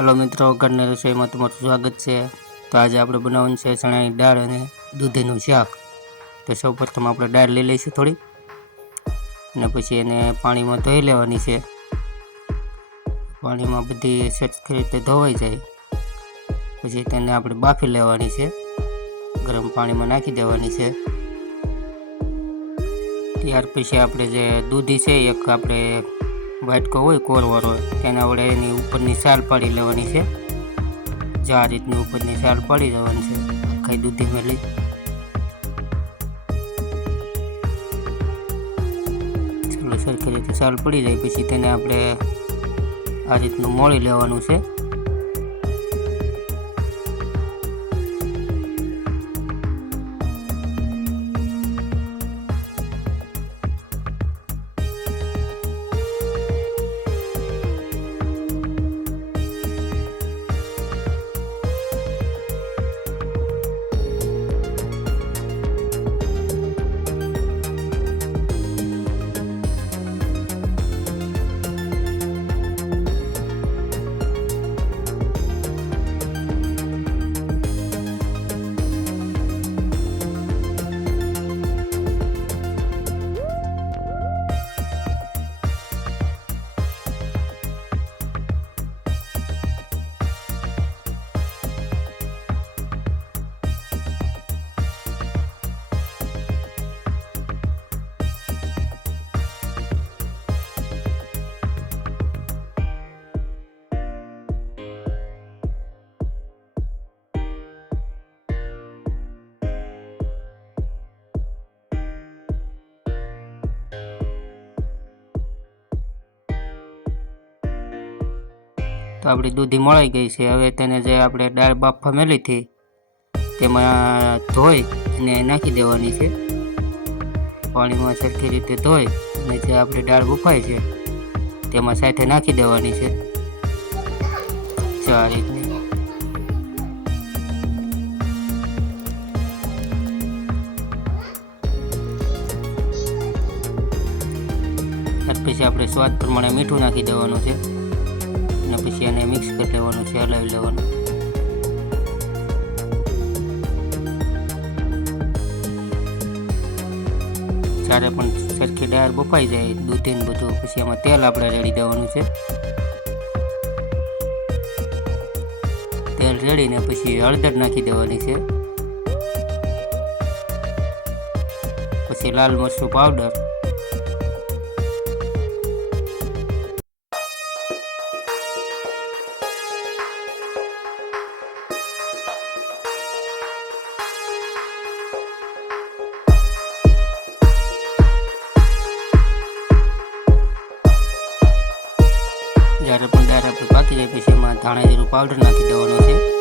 Hello मित्रों, घरनी रसोई में तमारुं स्वागत है। तो आज आपणे बनाववानुं छे चणानी दाळ अने दूधीनुं शाक। तो सौ प्रथम आपणे दाळ लई लईशुं थोड़ी ने पछी एने पाणीमां धोई लेवानी छे। पाणीमां बधी सरखी रीते धोवाई जाय पछी तेने आपणे बाफी लेवानी छे। गरम पाणीमां नाखी देवानी छे। त्यार पछी आपणे जे दूधी छे एक आपणे वाटको होय कोरवाळो तेना वडे एनी उपरनी साल पाड़ी लेवानी छे। जो आ रीतनी उपरनी साल पाड़ी देवानी छे आखी दूधी मेली। चलो सरखी रीते साल पड़ी जाय पछी तेने आपणे आ रीतनुं मोळी लेवानुं छे। तो आपणी दूधी मळाई गई है। हवे तेने जे आपणे दाळ बाफवा मेली थी तेमां धोई अने नाखी देवानी छे। पाणीमां सरखी रीते धोई अने जे आपणी दाळ बफाई छे तेमां साथे नाखी देवानी छे। आ रीतनी पछी आपणे स्वाद प्रमाणे मीठुं नाखी देवानुं छे ने पछी एने मिक्स कर लेवानुं छे, हलावी लेवानुं। જ્યારે પણ સરખી દાળ બફાઈ જાય દૂધી ને બધું પછી એમાં તેલ આપણે રેડી દેવાનું છે। તેલ રેડીને પછી હળદર નાખી દેવાની છે, પછી લાલ મરચું પાવડર, જ્યારે પણ દાળ આપણે પાકી જાય પછી એમાં ધાણા જીરું પાવડર નાખી દેવાનો છે।